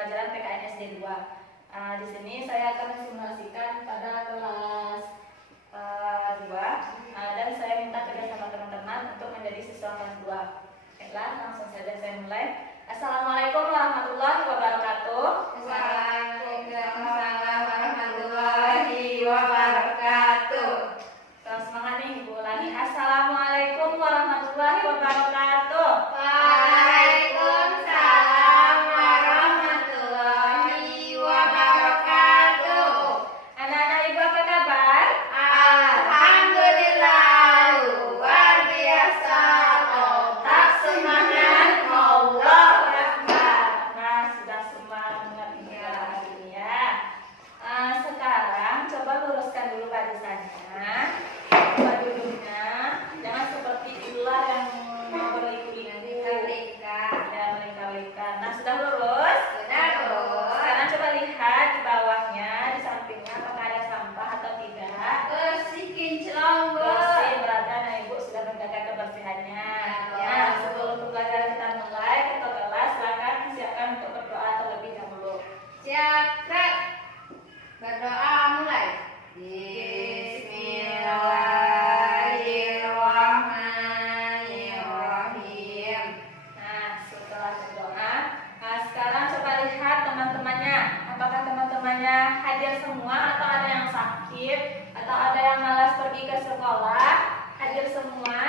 pembelajaran PKN SD 2. Di sini saya akan mensimulasikan pada kelas 2, dan saya minta kerjasama teman-teman untuk menjadi siswa kelas 2. Baiklah, langsung saja saya mulai. Assalamualaikum warahmatullahi wabarakatuh. Waalaikumsalam warahmatullahi wabarakatuh. Kalau semangat nih, Ibu ulangi. Assalamualaikum warahmatullahi wabarakatuh. Waalaikumsalam warahmatullahi wabarakatuh. Anak-anak Ibu apa kabar? Alhamdulillah, luar biasa. Tetap semangat, Allahu Akbar. Nah, sudah semangat ya hari ini ya. Sekarang coba luruskan dulu barisannya, coba duduknya, jangan seperti ular yang berliku-liku ya, melingkar-lingkar. Nah, sudah lurus? Sudah lurus. Sekarang coba lihat di bawahnya, di sampingnya apakah ada sampah atau tidak. Bersih kinclong, Bu. Bersih, berarti anak Ibu sudah menjaga kebersihannya. Ya. Nah, sebelum pembelajaran kita mulai, ketua kelas silakan siapkan untuk berdoa terlebih dahulu. Siap, Kak. Berdoa mulai. Bismillahirrahmanirrahim. Nah, setelah berdoa, sekarang coba lihat teman-temannya. Apakah teman-temannya hadir semua atau ada yang sakit atau ada yang malas pergi ke sekolah? Hadir semua?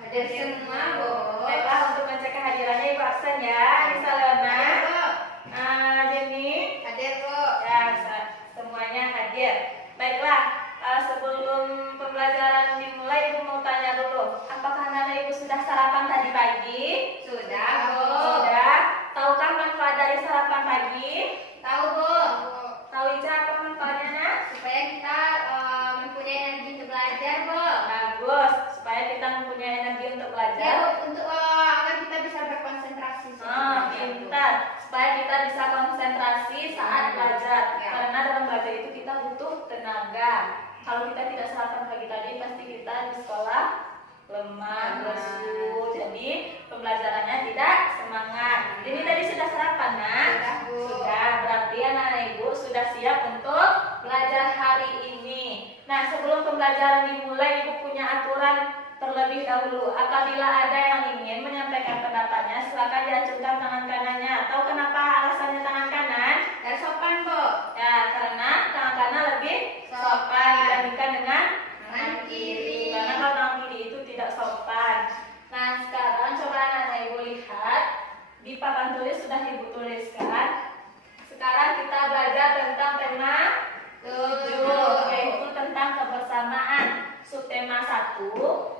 Hadir semua, Bu. Baiklah, untuk mencek kehadirannya Ibu absen ya. Anissa Leona, Hadir, Bu. Jenny, Hadir, Bu. ya semuanya hadir. Baiklah, sebelum pembelajaran dimulai Ibu mau tanya dulu, apakah anak-anak Ibu sudah sarapan tadi pagi? Sudah, Bu. Sudah. Tahukah manfaat dari sarapan pagi? Tahu, Bu. Tahu Ica apa manfaatnya, Nak? Supaya kita mempunyai energi untuk belajar, Bu. Bagus, supaya kita mempunyai energi untuk Ya, belajar. Bu, untuk agar kita bisa berkonsentrasi saat belajar, Bu. Pintar, supaya kita bisa konsentrasi saat belajar. Ya. Karena dalam belajar itu kita butuh tenaga. Kalau kita tidak sarapan pagi tadi, pasti kita di sekolah lemah, lesu. Jadi pembelajarannya tidak semangat. Jadi tadi sudah sarapan, Nak? Sudah, Bu. Sudah, berarti anak-anak Ibu sudah siap untuk belajar hari ini. Nah, sebelum pembelajaran dimulai, Ibu punya aturan terlebih dahulu. Apabila ada yang ingin menyampaikan pendapatnya, silakan diacungkan tangan kanannya. Tahu kenapa alasannya tangan kanan? Dan sopan, Bu. Ya, karena tangan kanan lebih sopan dibandingkan dengan Tangan kiri. karena kalau tangan kiri itu tidak sopan. Nah, sekarang coba anak-anak Ibu lihat di papan tulis sudah Ibu tuliskan. Sekarang kita belajar tentang tema 7, yaitu tentang kebersamaan. Subtema 1,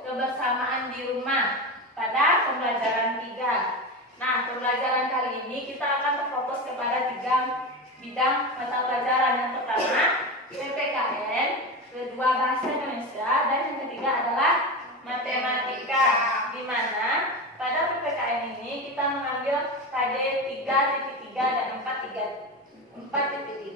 kebersamaan di rumah pada pembelajaran 3. Nah, pembelajaran kali ini kita akan terfokus kepada 3 bidang mata pelajaran. Yang pertama, PPKN, kedua bahasa Indonesia, dan yang ketiga adalah matematika. Di mana pada PPKN ini kita mengambil KD 3.3 dan 4.3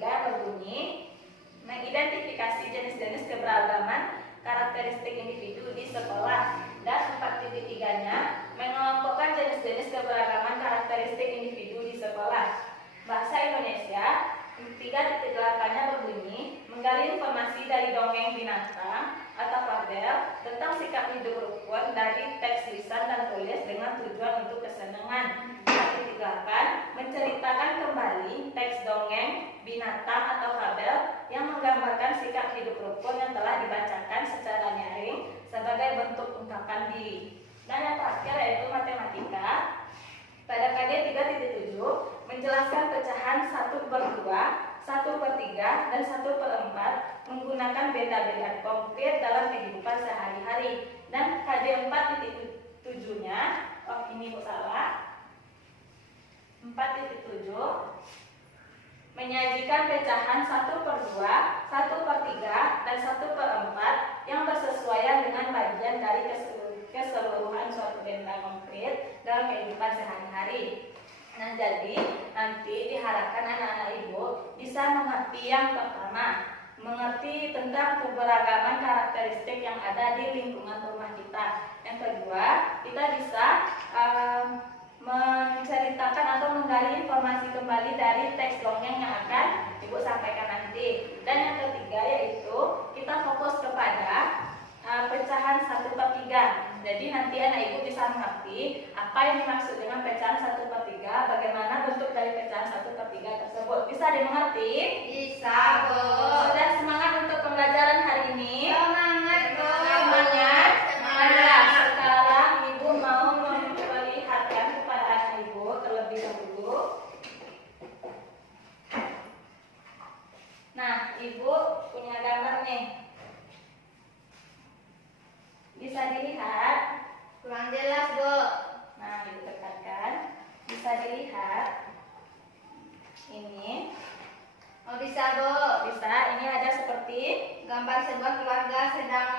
berbunyi mengidentifikasi jenis-jenis keberagaman karakteristik individu di sekolah, dan 4.3-nya mengelompokkan jenis-jenis keberagaman karakteristik individu di sekolah. Bahasa Indonesia 3.8-nya berbunyi menggali informasi dari dongeng binatang atau fabel tentang sikap hidup rukun dari teks lisan dan tulis dengan tujuan untuk kesenangan. 4.8 menceritakan kembali teks dongeng binatang atau fabel yang menggambarkan sikap hidup rukun yang telah dibacakan secara nyaring sebagai bentuk ungkapan diri. Dan yang terakhir yaitu matematika. Pada KD 3.7 menjelaskan pecahan 1/2, 1/3, dan 1/4 menggunakan beda-beda konkret dalam kehidupan sehari-hari. Dan KD 4.7-nya, ini kok salah, 4.7 menyajikan pecahan 1/2, 1/3, dan 1/4 yang bersesuaian dengan bagian dari keseluruhan suatu benda konkret dalam kehidupan sehari-hari. Nah, jadi nanti diharapkan anak-anak Ibu bisa mengerti yang pertama, mengerti tentang keberagaman karakteristik yang ada di lingkungan rumah kita. Yang kedua, kita bisa menceritakan atau menggali informasi kembali dari teks dongeng yang akan Ibu sampaikan nanti. Dan yang ketiga yaitu kita fokus kepada pecahan 1/3. Jadi nanti anak Ibu bisa mengerti apa yang dimaksud dengan pecahan 1/3, bagaimana bentuk dari pecahan 1/3 tersebut. Bisa dimengerti? Bisa, Bu. Sudah semangat untuk pembelajaran hari ini? Semangat, Bu. Semangat. Semangat. Nah, sekarang Ibu mau memperlihatkan kepada anak Ibu terlebih dahulu. Nah, Ibu punya gambar nih. Bisa dilihat? Kurang jelas, Bu. Nah, Ibu tekankan. Bisa dilihat? Ini. Oh, bisa, Bu. Bisa. Ini ada seperti Gambar sebuah keluarga sedang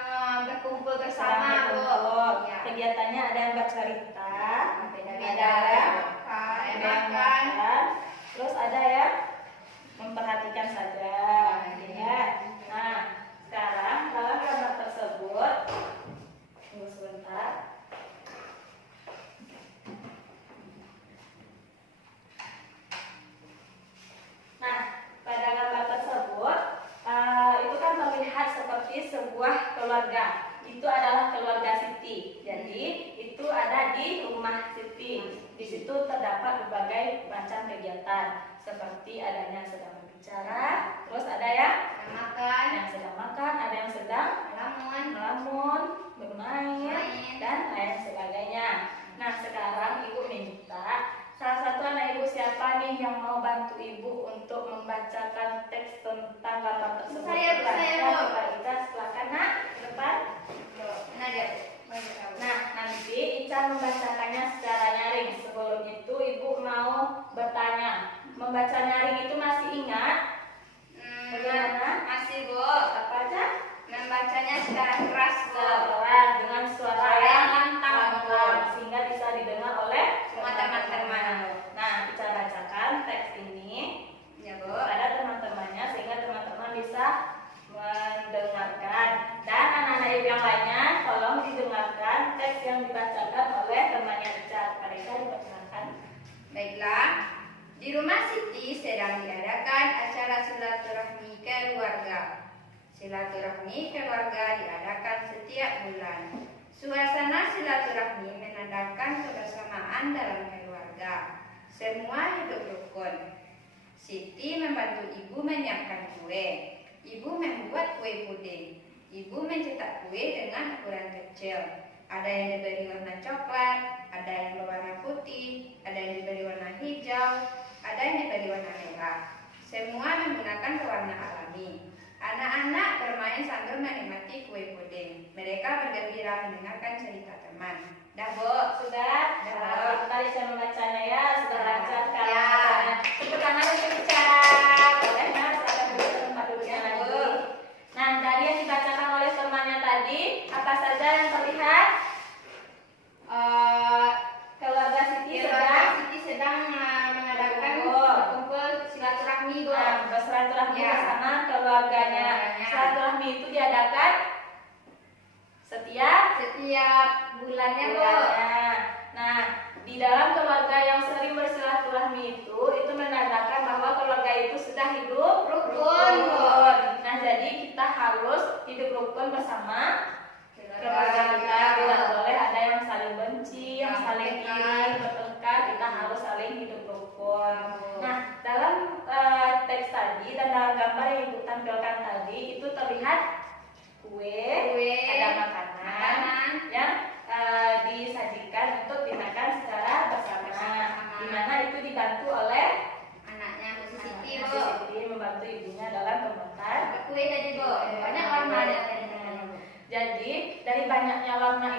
berkumpul bersama, Bu. Ya. Kegiatannya ada yang bercerita, Beda-beda. ada yang makan, terus ada yang memperhatikan saja. Ya. Nah, sekarang dalam gambar tersebut, tunggu sebentar. Nah, pada gambar tersebut itu kan terlihat seperti sebuah keluarga. Itu adalah keluarga Siti. Jadi itu ada di rumah Siti. Di situ terdapat berbagai macam kegiatan, seperti adanya sedang berbicara, terus ada yang sedang makan, ada yang sedang melamun, bermain, dan lain sebagainya. Nah, sekarang Ibu minta salah satu anak Ibu siapa nih yang mau bantu Ibu untuk membacakan teks tentang gambar tersebut? Saya, Bu. Pak Ica, silakan nak, ke depan. Nah, dia. Nah, nanti Ica membacakannya secara nyaring. Sebelum itu Ibu mau bertanya. Membaca nyaring itu masih ingat? Bagaimana? Masih, Bu. Apa aja? Membacanya secara keras, Bu. Pelan dengan suara yang lantang, Bu. lantang, sehingga bisa didengar oleh Semua teman-teman. Nah, Ica bacakan teks ini Ya, Bu. pada teman-temannya sehingga teman-teman bisa mendengarkan. Dan anak-anak Ibu yang lainnya tolong didengarkan teks yang dibacakan oleh temannya Ica. Kepada Ica dipersilakan. Baiklah, di rumah Siti sedang diadakan acara silaturahmi keluarga. Silaturahmi keluarga diadakan setiap bulan. Suasana silaturahmi menandakan kebersamaan dalam keluarga. Semua hidup rukun. Siti membantu ibu menyiapkan kue. Ibu membuat kue puding. Ibu mencetak kue dengan ukuran kecil. Ada yang diberi warna coklat, ada yang berwarna putih, ada yang diberi warna hijau, ada yang diberi warna merah. Semua menggunakan pewarna alami. Anak-anak bermain sambil menikmati kue puding. Mereka bergembira mendengarkan cerita teman. Dah, Bu. Sudah? Dah. Kita bisa membacanya ya. Sudah lancar sekarang Ya. membacanya. Tepuk tangan untuk Ica. Boleh Mas? Silakan duduk ke tempat duduknya Ya, lagi. Bu. Nah, dari yang dibacakan oleh temannya tadi, apa saja yang terlihat? Keluarga Siti sedang mengadakan Oh. kumpul silaturahmi, Bu. bersilaturahmi Ya. bersama keluarganya. Keluarganya. Silaturahmi itu diadakan setiap Setiap bulannya, Bu. bulannya. Nah, di dalam keluarga yang sering bersilaturahmi itu menandakan bahwa keluarga itu sudah hidup Rukun, Bu. Nah, jadi kita harus hidup rukun bersama keluarga kita. Tidak boleh ada yang saling benci, yang saling iri, bertengkar. Kita harus saling hidup rukun. Nah, dalam teks tadi dan dalam gambar yang Ibu tampilkan tadi itu terlihat kue, ada makanan yang disajikan untuk dimakan secara bersama, di mana itu dibantu oleh Anaknya Bu Siti, anaknya Bu. Siti membantu ibunya dalam pembuatan Kue tadi, Bu. Banyak warna ada tadi. Jadi dari banyaknya warna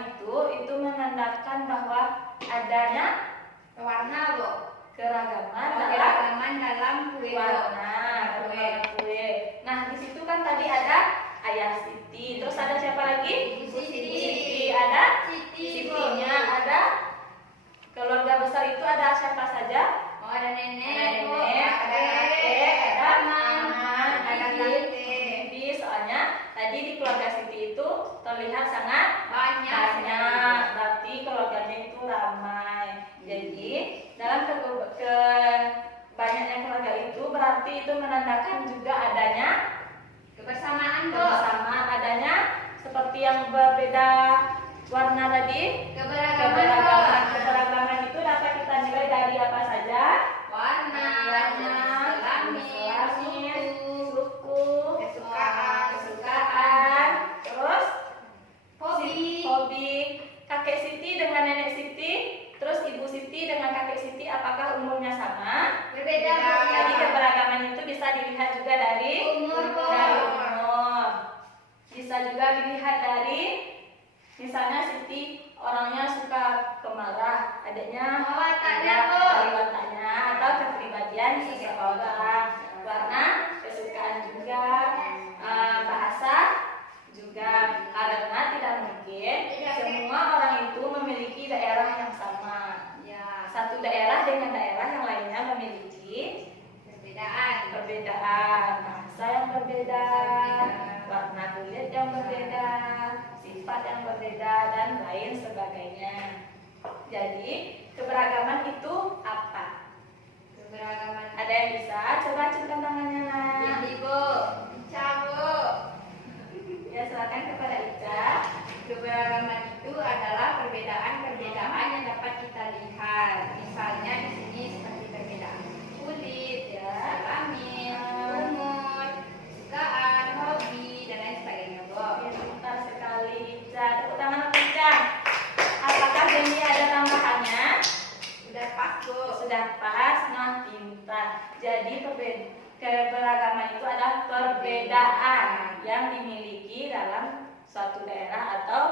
itu menandakan bahwa adanya Warna, Bu. keragaman dalam Keragaman dalam kue, Bu. warna kue. Nah, di situ kan tadi ada ayah Siti, terus ada siapa lagi? Ibu Siti. Siti, ada Siti, Bu. Sitinya, ada keluarga besar itu ada siapa saja? Oh, ada nenek, Ada Bu. nenek, ada kakek, ada paman, ada bibi. bibi. Soalnya tadi di keluarga Siti itu terlihat sangat Banyak. banyak, berarti keluarganya itu ramai. Jadi Berarti itu menandakan juga adanya Kebersamaan, Bu. kebersamaan, adanya seperti yang berbeda warna tadi. Keberagaman. Keberagaman itu dapat kita nilai dari apa saja? Warna, jenis kelamin, suku, kesukaan, terus hobi. hobi. Kakek Siti dengan nenek Siti, terus ibu Siti dengan kakek Siti, apakah umurnya sama? Berbeda, Bu. Jadi keberagaman itu bisa dilihat juga dari Umur, Bu. umur. Bisa juga dilihat dari misalnya Siti orangnya suka kemarah, adiknya Oh, wataknya, juga Bu. dari wataknya atau kepribadian seseorang. Warna, kesukaan juga, bahasa juga, karena tidak mungkin semua orang itu memiliki daerah yang sama. Ya, Satu daerah dengan daerah yang lainnya memiliki perbedaan, bahasa yang berbeda, warna kulit yang berbeda, sifat yang berbeda, dan lain sebagainya. Jadi keberagaman itu apa? keberagaman. Ada yang bisa? Coba acungkan tangannya, Nak. Jadi, Bu. Ica, Bu. Ya, silakan kepada Ica. Keberagaman itu adalah perbedaan-perbedaan yang dapat kita lihat. Misalnya di sini seperti perbedaan kulit, ya, kelamin, umur, kesukaan, hobi, dan lain sebagainya, Bu. Oke, pintar sekali Ica. Tepuk tangan untuk Ica. Apakah ini ada tambahannya? Sudah pas, Bu. Sudah pas, nah pintar. Jadi keberagaman itu adalah perbedaan yang dimiliki dalam suatu daerah atau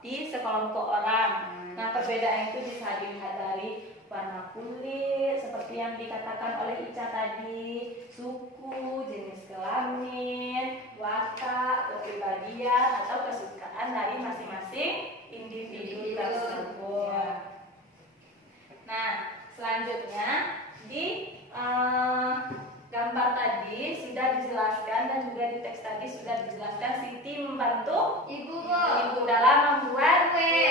di sekelompok orang. Nah, perbedaan itu bisa dilihat dari warna kulit, seperti yang dikatakan oleh Ica tadi, suku, jenis kelamin, watak, kepribadian, atau kesukaan dari masing-masing individu tersebut. Nah, selanjutnya di gambar tadi sudah dijelaskan dan juga di teks tadi sudah dijelaskan Siti membantu Ibu, Bu. ibu dalam membuat Kue.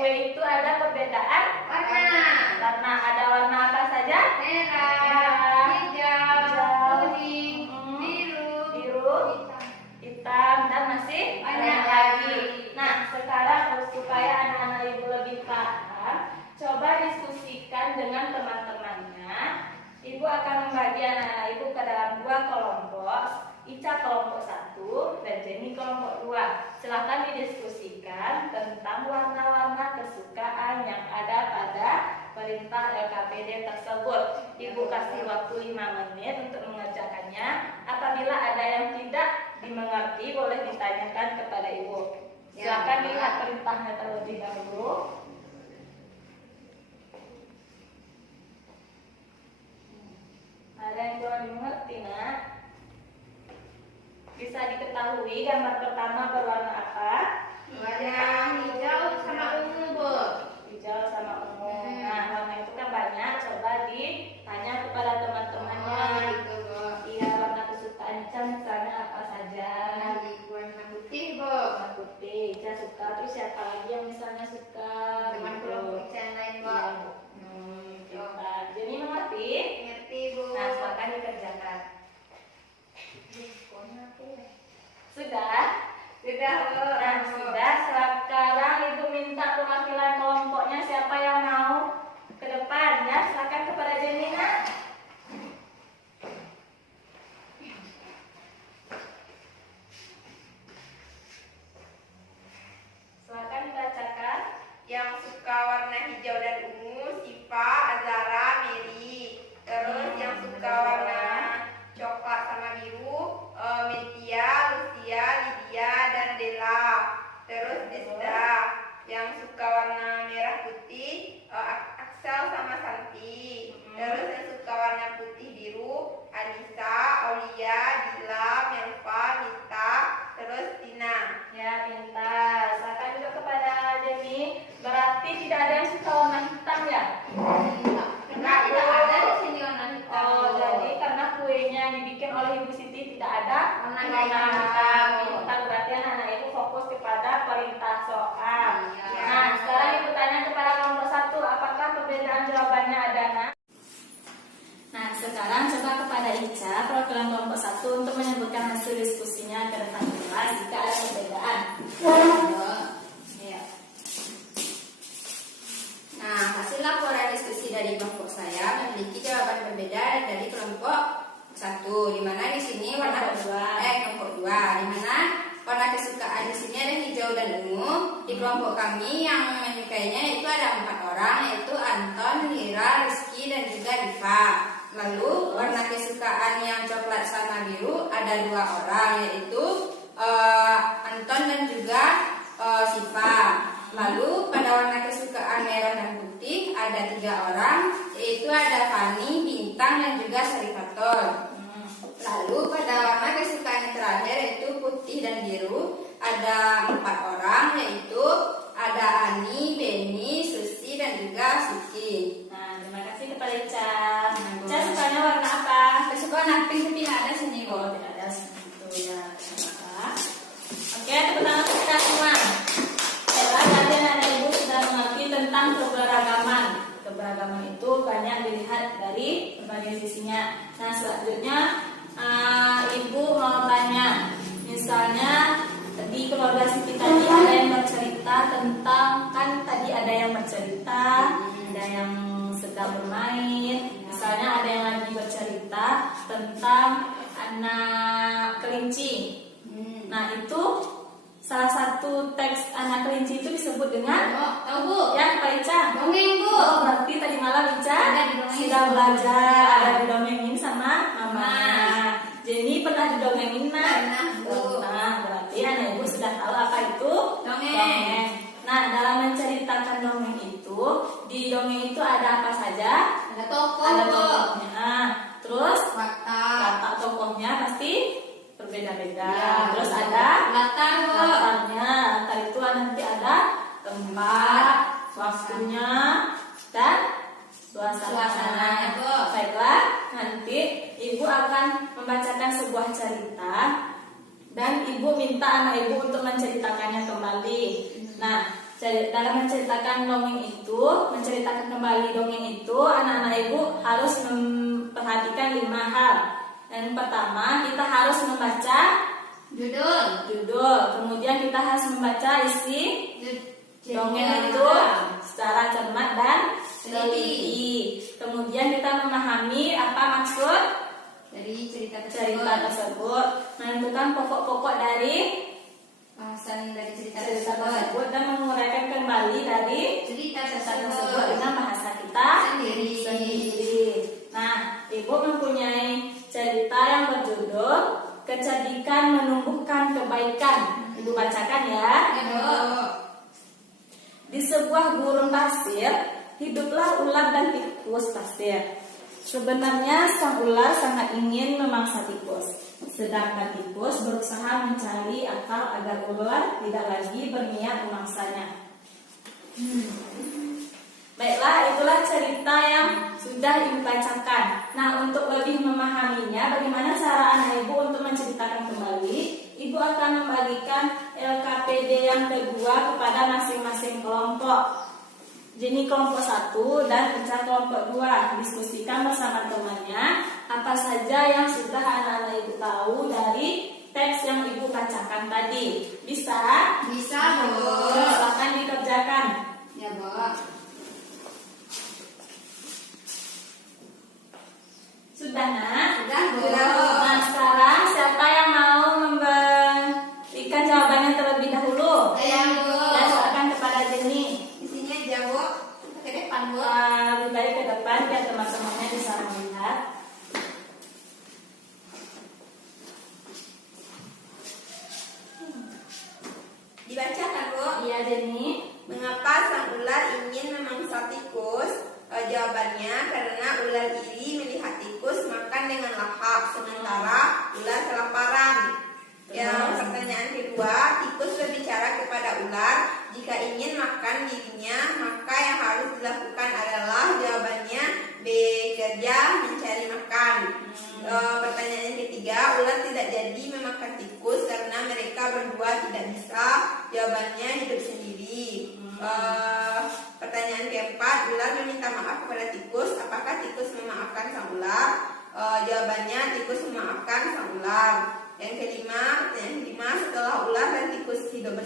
kue itu ada perbedaan Warna. warna. Ada warna apa saja? Merah, hijau, kuning, Hmm. biru, Hitam, dan masih Banyak banyak lagi. lagi. Nah, sekarang supaya anak-anak ibu lebih paham, coba diskusikan dengan teman-temannya. Ibu akan membagi anak-anak ibu ke dalam 2 kelompok. Ica kelompok 1 dan Jenny kelompok 2. Silahkan didiskusikan tentang warna-warna kesukaan yang ada pada perintah LKPD tersebut. Ibu kasih waktu 5 menit untuk mengerjakannya. Apabila ada yang tidak dimengerti, boleh ditanyakan kepada ibu. Silahkan dilihat perintahnya terlebih dahulu. Ada yang kurang dimengerti, Nak? Bisa diketahui gambar pertama berwarna apa? warna hijau sama ungu, Bu. Hijau sama ungu. Nah, warna itu kan banyak. Coba ditanya kepada teman-temannya. Gitu, Bu. Iya, warna kesukaan Ica misalnya apa saja? Warna putih, Bu. Warna putih, Ica suka. Terus siapa lagi yang misalnya suka? Teman Gitu. kelompok Ica yang lain, Bu. Iya. Pintar. Jadi mengerti? Ngerti, Bu. Nah, silakan dikerjakan. Sudah? Sudah, Bu. Nah, sudah. Sekarang Ibu minta perwakilan kelompoknya siapa yang mau ke depan ya. Silakan kepada Jenina. Silakan dibacakan. Yang suka warna hijau dan ungu, Siva, Azara, Mary. Terus yang suka warna coklat sama biru, Metia, Lucia, Lydia, dan Della. Terus Disda. Yang suka warna merah putih, Axel sama Santi. Terus yang suka warna putih biru, Anissa, Aulia, Dila, Melva, Nita, terus Tina. Ya, pintar. Silakan juga kepada Jenny. Berarti tidak ada yang suka warna hitam ya? Karena tidak ada di sini warna hitam. Oh, jadi karena kuenya dibikin oleh Ibu Siti tidak ada Warna hitam. hitam. Pintar, berarti anak-anak itu fokus kepada perintah soal. Iya. Nah, sekarang Ibu tanya kepada kelompok 1, apakah perbedaan jawabannya ada, Nak? Nah, sekarang coba kepada Ica perwakilan kelompok 1 untuk menyebutkan hasil diskusinya ke depan kelas jika ada perbedaan. Ya. Nah, hasil laporan diskusi dari kelompok saya memiliki jawaban berbeda dari kelompok 1, di mana di sini warna kelompok 2, di mana warna kesukaan di sini ada hijau dan ungu. Di kelompok kami yang menyukainya itu ada 4 orang, yaitu Anton, Lira, Rizky, dan juga Diva. Lalu warna kesukaan yang coklat sama biru ada 2 orang, yaitu Anton dan juga Siva. Lalu pada warna kesukaan merah dan putih ada 3 orang, yaitu ada Fani, Bintang, dan juga Syarifatul. Lalu pada warna kesukaan yang terakhir yaitu putih dan biru ada 4 orang, yaitu ada Ani, Beni, Susi, dan juga Siti. Nah, terima kasih kepada Ica. Ica sukanya warna apa? Kesukaan pink tidak ada sini, Bu. Oh, tidak ada itu ya. Apa? Oke, tepuk tangan untuk kita semua. Baiklah, kalian anak ibu sudah mengerti tentang keberagaman. Keberagaman itu banyak dilihat dari berbagai sisinya. Nah, selanjutnya ibu mau tanya, misalnya di keluarga Siti tadi ada yang bercerita tentang, kan tadi ada yang bercerita, ada yang sedang bermain. Misalnya ada yang lagi bercerita tentang anak kelinci. Nah, itu salah satu teks anak kelinci itu disebut dengan Tahu, Bu? ya, Pak Ica. Dongeng, Bu. Oh, berarti tadi malam Ica Ada didongengin sudah sama belajar, Ica. ada didongengin sama Mama. Jenny pernah didongengin, Nak? Pernah, Bu. Nah, berarti anak ibu sudah tahu apa itu Dongeng. Nah, dalam menceritakan dongeng itu, di dongeng itu ada apa saja? Ada tokoh, Ada Bu. tokohnya. Terus Watak. watak tokohnya pasti berbeda-beda. Ya, Terus ada latar, Bu. latarnya. Latar itu nanti ada tempat, waktunya, dan Suasananya, Bu. Baiklah, nanti ibu akan membacakan sebuah cerita dan ibu minta anak ibu untuk menceritakannya kembali. Nah, dalam menceritakan menceritakan kembali dongeng itu, anak-anak ibu harus memperhatikan 5 hal. Yang pertama, kita harus membaca judul, kemudian kita harus membaca isi dongeng itu secara cermat dan teliti. Kemudian kita memahami apa maksud Dari cerita tersebut, menentukan pokok-pokok dari bahasan dari cerita cerita tersebut. tersebut dan menguraikan kembali dari Cerita cerita tersebut tersebut dengan bahasa kita sendiri. Nah, ibu mempunyai cerita yang berjudul Kecerdikan Menumbuhkan Kebaikan. Ibu bacakan ya. Ya, Bu. Di sebuah gurun pasir, hiduplah ular dan tikus pasir. Sebenarnya sang ular sangat ingin memangsa tikus, sedangkan tikus berusaha mencari akal agar ular tidak lagi berniat memangsanya. Baiklah, itulah cerita yang sudah ibu bacakan. Nah, untuk lebih memahaminya, bagaimana cara anak ibu untuk menceritakan kembali? Ibu akan membagikan LKPD yang kedua kepada masing-masing kelompok. Jadi kelompok 1 dan Ica kelompok 2 diskusikan bersama temannya apa saja yang sudah anak-anak ibu tahu dari teks yang ibu bacakan tadi. Bisa? Bisa, Bu. Silakan dikerjakan. Ya, Bu. Sudah, Nak? Sudah, Bu. Nah, sekarang siapa yang mau memberikan jawabannya terlebih dahulu? Saya, Bu. Ya, silakan kepada Jenny. Di sini aja, Bu. Ke depan, Bu. Lebih baik ke depan biar teman-temannya bisa melihat. Dibacakan, Bu. Iya, Jenny. Mengapa sang ular ingin memangsa tikus? Jawabannya karena ular iri melihat tikus makan dengan lahap, sementara ular kelaparan. Yang pertanyaan kedua, tikus berbicara kepada ular, jika ingin makan dirinya, maka yang harus dilakukan adalah jawabannya bekerja mencari makan. Pertanyaan yang ketiga, ular tidak jadi memakan tikus karena mereka berdua tidak bisa, jawabannya hidup sendiri. Pertanyaan keempat, ular meminta maaf kepada tikus, apakah tikus memaafkan sang ular? Jawabannya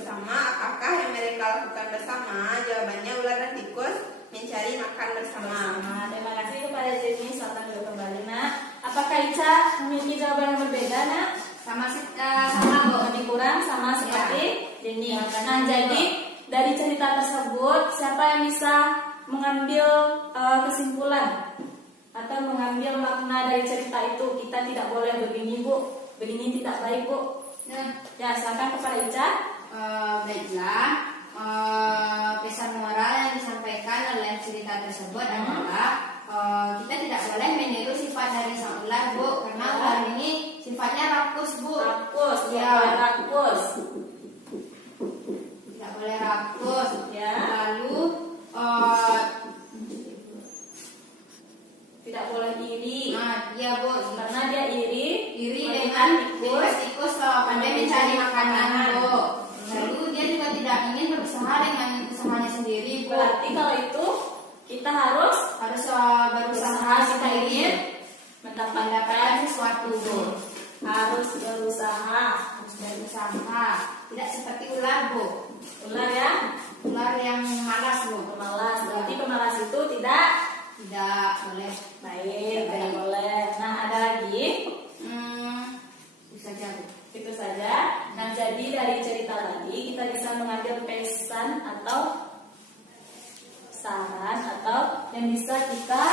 bersama. Apakah yang mereka lakukan bersama? Jawabannya ular dan tikus mencari makan bersama. Terima kasih kepada Jenny. Selamat dulu kembali, Nak. Apakah Ica memiliki jawaban yang berbeda, Nak? Sama Bu. Lebih kurang sama seperti Jenny. Jawabannya Nah, Bu. jadi dari cerita tersebut siapa yang bisa mengambil kesimpulan atau mengambil makna dari cerita itu? Kita tidak boleh begini, Bu. Begini tidak baik, Bu. Ya, silakan kepada Ica. Baiklah, pesan moral yang disampaikan oleh cerita tersebut adalah kita tidak boleh meniru sifat dari sang ular, Bu, karena ular ini sifatnya rakus, Bu. Rakus, Ya. ya, rakus. Tidak boleh rakus. Ya. Lalu Tidak boleh iri. iya, Bu, Karena dia iri dengan tikus pandai mencari makanan, Bu. Lalu dia juga tidak ingin berusaha dengan usahanya sendiri, Bu. Berarti kalau itu kita harus berusaha kita ingin mendapatkan sesuatu, Bu. harus berusaha. Tidak seperti ular, Bu. Ular ya, Ular yang malas, Bu. pemalas. Berarti pemalas itu tidak Tidak boleh. baik, tidak boleh. Nah, ada lagi. Itu saja, Bu. Itu saja. Nah, jadi dari cerita tadi kita bisa mengambil pesan atau saran atau yang bisa kita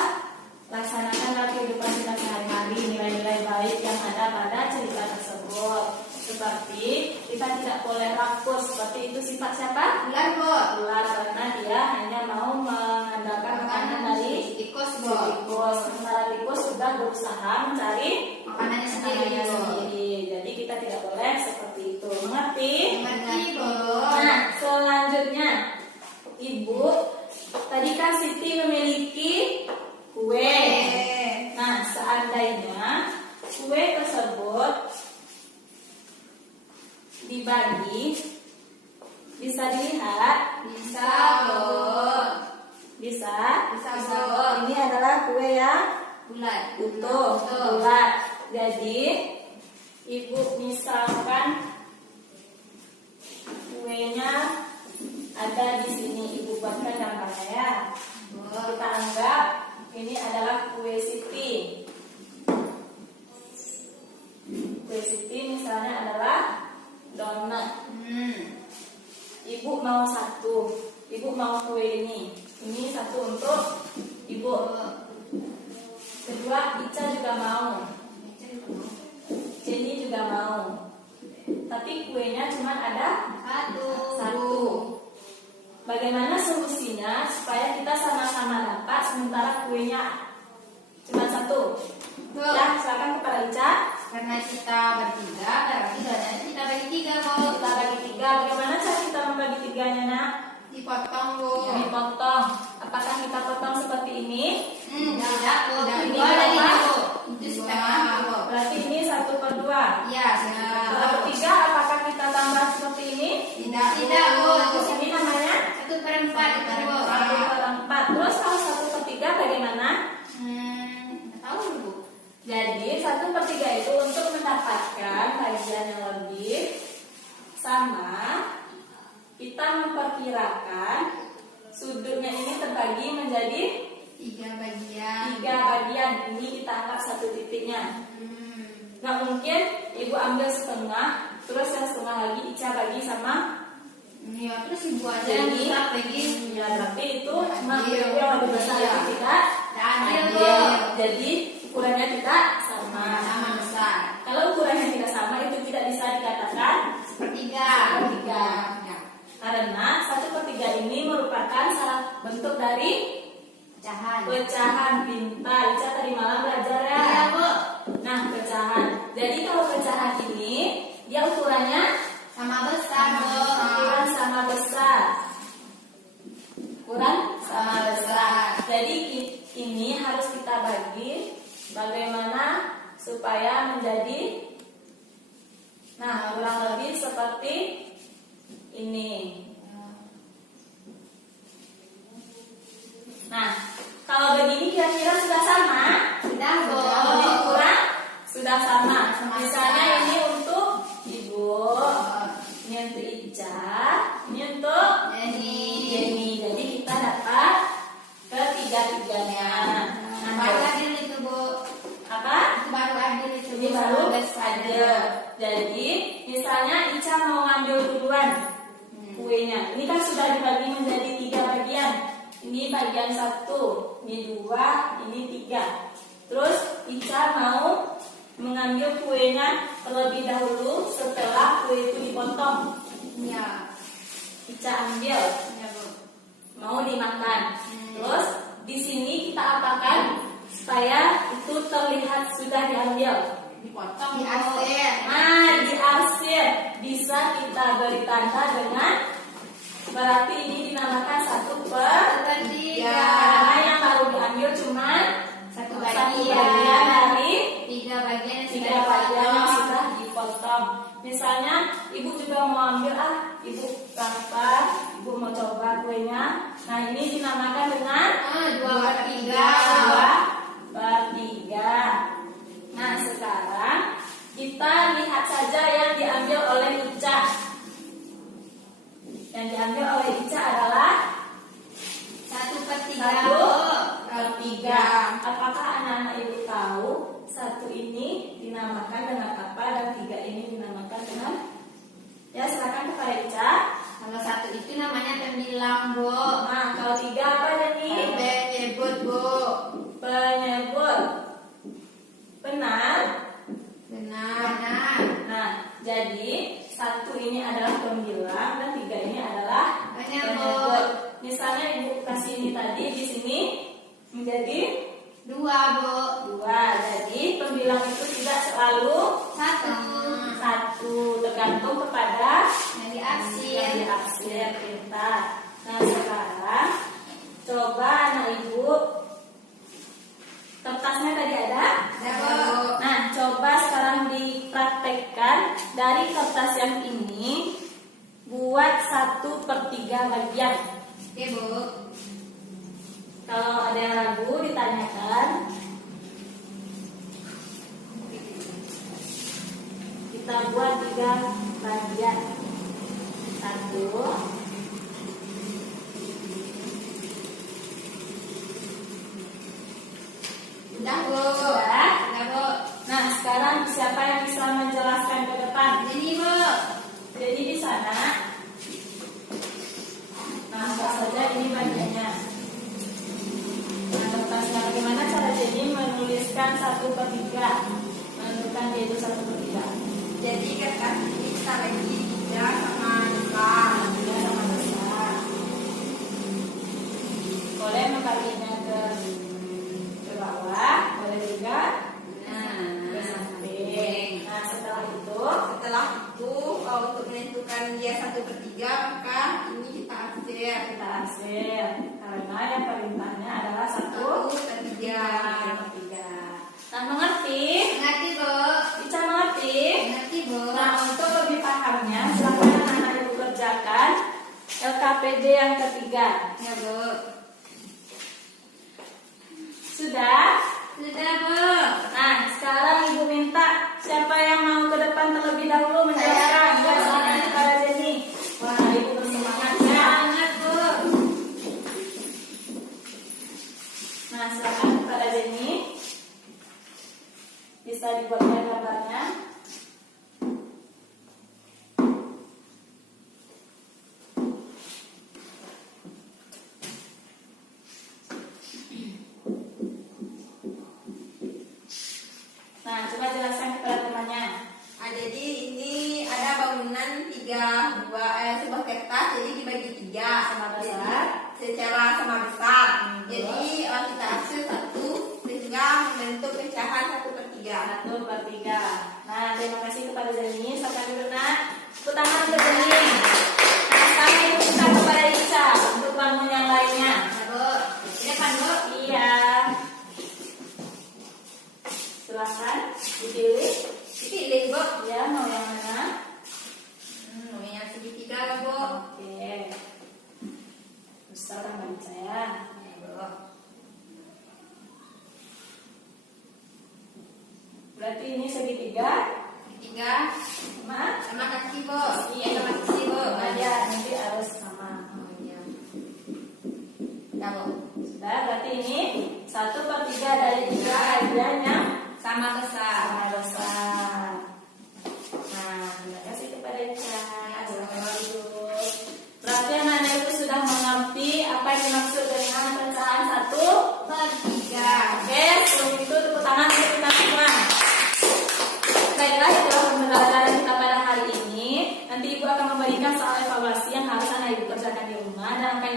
laksanakan dalam kehidupan kita sehari-hari, nilai-nilai baik yang ada pada cerita tersebut. Seperti kita tidak boleh rakus. Seperti itu sifat siapa? Ular, Bu. Ular, karena dia hanya mau mengandalkan makanan dari tikus, Bu. tikus. Sementara tikus sudah berusaha mencari Makanannya sendiri, makanannya Bu. sendiri. Jadi kita tidak boleh seperti itu. Mengerti? Mengerti, Bu. Nah, selanjutnya Ibu, tadi kan Siti memiliki kue. Nah, seandainya kue tersebut dibagi, bisa dilihat, Bisa, Bu. bisa, Bisa, Bu. Ini adalah kue yang Bulat. utuh, bulat. Jadi, Ibu misalkan kuenya ada di sini, Ibu buatkan gambarnya ya. Kita anggap ini adalah kue Siti. Kue Siti misalnya adalah donat. Ibu mau satu, Ibu mau kue ini. Ini satu untuk Ibu. Kedua, Ica juga mau. Jenny juga mau. Tapi kuenya cuma ada satu. Bagaimana solusinya supaya kita sama-sama dapat sementara kuenya cuma satu? Ya, silakan kepada Ica. Karena kita bertiga, berarti donatnya kita bagi tiga, Bu. Kita bagi tiga. Bagaimana cara kita membagi tiganya, Nak? Dipotong, Bu. Dipotong. Apakah kita potong seperti ini? Tidak, Bu. Ini Dua dari berapa? Bu. Itu setengah, Bu. Berarti ini 1/2. Iya, Kalau ketiga, apakah kita tambah seperti ini? Tidak, Bu. Terus ini namanya 1/4 itu, Bu. 1/4. Terus kalau 1/3 bagaimana? Nggak tahu, Bu. Jadi 1/3 itu untuk mendapatkan bagian yang lebih, sama kita memperkirakan sudutnya ini terbagi menjadi 3 bagian. 3 bagian. Ini kita anggap 1 titiknya. Nggak mungkin Ibu ambil setengah, terus yang setengah lagi Ica bagi sama Iya, terus Ibu aja yang Jenny. bisa bagi. Ya, berarti itu cuma Iya. yang lebih besar Iya. dari kita. Adil, Bu. Jadi ukurannya tidak sama. Sama besar. Kalau ukurannya tidak sama itu tidak bisa dikatakan Sepertiga. sepertiga. Karena 1/3 ini merupakan salah bentuk dari Pecahan. pecahan pintar. Ica tadi malam belajar ya. Iya, Bu. Nah, pecahan. Jadi kalau pecahan ini dia ukurannya Sama besar, Bu. ukuran sama besar. Ukuran sama besar. Jadi ini harus kita bagi bagaimana supaya menjadi kurang lebih seperti ini. Nah, kalau begini kira-kira sudah sama? Sudah, Bu. Lebih kurang sudah sama. Sama. Misalnya ini untuk Ibu, ini untuk Ica, Ini bagian 1, ini 2, ini 3. Terus Ica mau mengambil kuenya terlebih dahulu setelah kue itu dipotong. Ya. Ica ambil, Ya, Bu. mau dimakan. Terus di sini kita apakan supaya itu terlihat sudah diambil? Dipotong, Di arsir. Nah, diarsir. Bisa kita beri tanda dengan berarti ini dinamakan 1/3. Karena yang baru diambil cuma Satu bagian bagian. dari 3 bagian yang 3 bagian yang sudah dipotong. Misalnya ibu juga mau ambil, ibu lapar, ibu mau coba kuenya. Nah, ini dinamakan dengan 2/3. 2/3. Nah, sekarang kita lihat saja yang diambil oleh Ica. Yang diambil oleh Ica adalah 1/3, Bu. 1/3. Apakah anak-anak ibu tahu 1 ini dinamakan dengan apa dan 3 ini dinamakan dengan? Ya, silakan kepada Ica. Kalau 1 itu namanya pembilang, Bu. Nah, kalau 3 apa jadi? Penyebut, Bu. Penyebut. Benar? Benar. Nah, jadi 1 ini adalah pembilang dan 3 ini adalah Penyebut. Misalnya ibu kasih ini tadi di sini menjadi 2, Bu. 2. Jadi pembilang itu tidak selalu 1. tergantung kepada Yang diarsir. yang diarsir kita. Nah, sekarang coba anak ibu, kertasnya tadi ada? Ada, Bu. Nah, coba sekarang dipraktekkan dari kertas yang ini buat 1/3 bagian. Oke, Bu. Kalau ada yang ragu ditanyakan. Kita buat 3 bagian. 1. Udah, Bu. Sudah? Udah, Bu. Nah, sekarang siapa yang bisa menjelaskan ke depan? Ini, Bu. Jadi di sana, nah apa saja ini bagiannya. Nah, kertasnya bagaimana cara jadi menuliskan 1/3, menentukan dia itu 1/3. Jadi kertas ini kita bagi 3 sama besar. 3 sama besar. Boleh membaginya ke bawah, boleh juga ke samping. Nah, setelah itu Setelah itu untuk menentukan dia 1/3 maka ini kita arsir. kita arsir karena yang perintahnya adalah 1/3. 1/3. Nah, mengerti? Ngerti, Bu. Ica mengerti? Ngerti, Bu. Nah, untuk lebih pahamnya, silakan anak-anak ibu kerjakan LKPD yang ketiga. Ya, Bu. Sudah? Sudah, Bu. Nah, sekarang ibu minta siapa yang mau ke depan terlebih dahulu menjelaskan. Saya. Ya, silakan kepada Jenny. Wah, ibu bersemangat ya. Sangat, Bu. Nah, silakan kepada Jenny. Bisa dibuatkan gambarnya. Nah, coba jelaskan kepada temannya. Nah, jadi ini ada bangunan sebuah kertas, jadi dibagi 3 Sama besar. Jadi, secara sama besar. Jadi kita arsir 1 sehingga membentuk pecahan 1/3. 1/3. Nah, terima kasih kepada Jenny. Silakan dulu, Nak. Tepuk tangan untuk Jenny. Nah, sekarang ibu minta kepada Ica untuk bangun yang lainnya. Ya, Bu. Di depan, Bu. Iya. Silakan dipilih. Dipilih, Bu. Ya, mau yang mana? Yang segitiga lah, Bu. Oke. Besar tambah Ica ya. Ya, Bu. Berarti ini segitiga. Segitiga Sama. sama kaki, Bu. Iya. Sama sisi, Bu. Nah, ya, nanti harus sama. Oh, iya. Ya, Bu. Sudah, berarti ini 1/3 dari 3 bagian yang Sama besar. sama besar. Nah, terima kasih kepada Ica. Silakan duduk. Berarti anak-anak itu sudah mengerti apa yang dimaksud dengan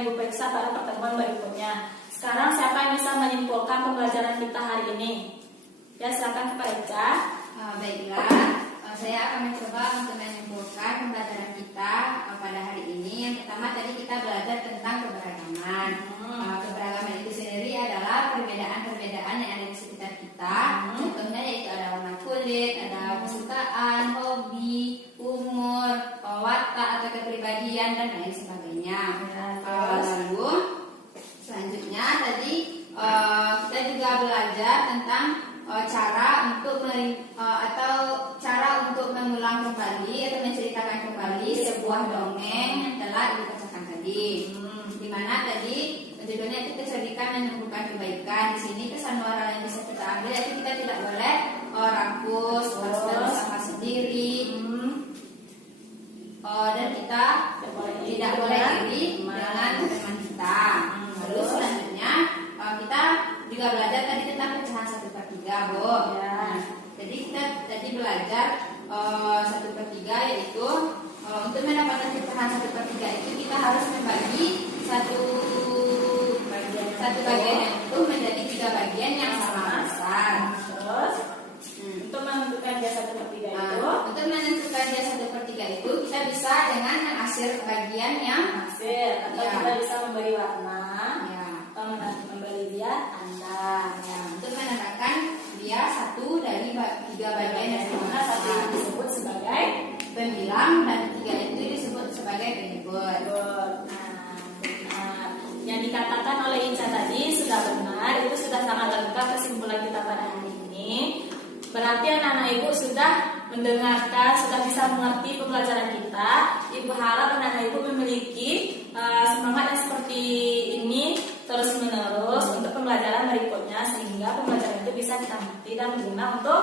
Ibu periksa pada pertemuan berikutnya. Sekarang siapa yang bisa menyimpulkan pembelajaran kita hari ini? Ya, silakan kepada Ica. Baiklah, saya akan mencoba untuk menyimpulkan pembelajaran kita pada hari ini. Yang pertama tadi kita belajar tentang keberagaman. Keberagaman itu sendiri adalah perbedaan-perbedaan yang ada di sekitar kita. Contohnya yaitu ada warna kulit, ada kesukaan, hobi, umur, watak atau kepribadian dan lain sebagainya. Lalu selanjutnya tadi kita juga belajar tentang cara untuk mengulang kembali atau menceritakan kembali sebuah dongeng yang telah dibacakan tadi. Di mana tadi judulnya itu kecerdikan menumbuhkan kebaikan. Di sini pesan moral yang bisa kita ambil yaitu kita tidak boleh rakus, harus berusaha sendiri, dan kita tidak boleh iri dengan teman kita. Lalu selanjutnya kita juga belajar tadi tentang pecahan 1/3, Bu. Ya. Jadi kita tadi belajar 1/3 yaitu untuk mendapatkan pecahan 1/3 itu kita harus membagi satu bagian itu menjadi 3 bagian yang sama besar. Terus untuk menentukan dia 1/3 itu, Untuk menentukan dia 1/3 itu kita bisa dengan mengasir bagian yang hasil atau Ya. kita bisa memberi warna ya, atau memberi dia tanda. ya, untuk menandakan dia satu dari 3 bagian yang sama Dimana satu besar. yang disebut sebagai Pembilang dan 3 itu disebut sebagai penyebut. benar. Yang dikatakan oleh Ica tadi sudah benar, itu sudah sangat lengkap kesimpulan kita pada hari ini. Berarti anak-anak ibu sudah mendengarkan, sudah bisa mengerti pembelajaran kita. Ibu harap anak-anak ibu memiliki semangat yang seperti ini terus menerus untuk pembelajaran berikutnya, sehingga pembelajaran itu bisa kita mengerti dan berguna untuk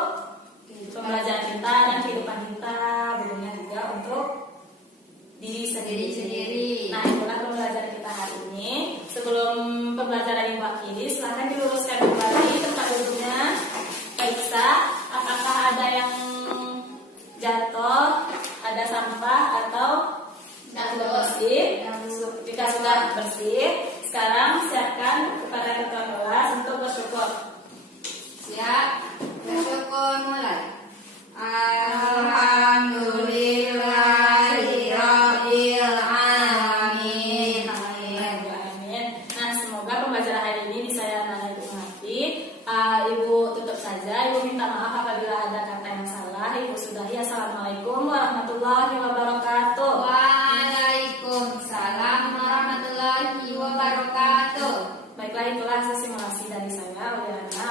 pembelajaran kita dan kehidupan kita, berguna juga untuk diri sendiri. Nah, itulah pembelajaran kita hari ini. Sebelum pembelajaran yang akhiri, silahkan diluruskan kembali tempat duduknya. Periksa apakah ada yang jatuh, ada sampah atau sudah bersih. Jika sudah bersih, sekarang siapkan kepada ketua kelas untuk bersyukur. Siap, bersyukur mulai. Alhamdulillahirabbil alamin. Amin. Nah, semoga pembelajaran hari ini bisa anak-anak ibu mengerti. Ibu tutup saja. Ibu minta maaf apabila ada kata yang salah. Ibu sudahi. Assalamualaikum warahmatullahi wabarakatuh. Waalaikumsalam warahmatullahi wabarakatuh. Baiklah, itulah hasil simulasi dari saya oleh anak.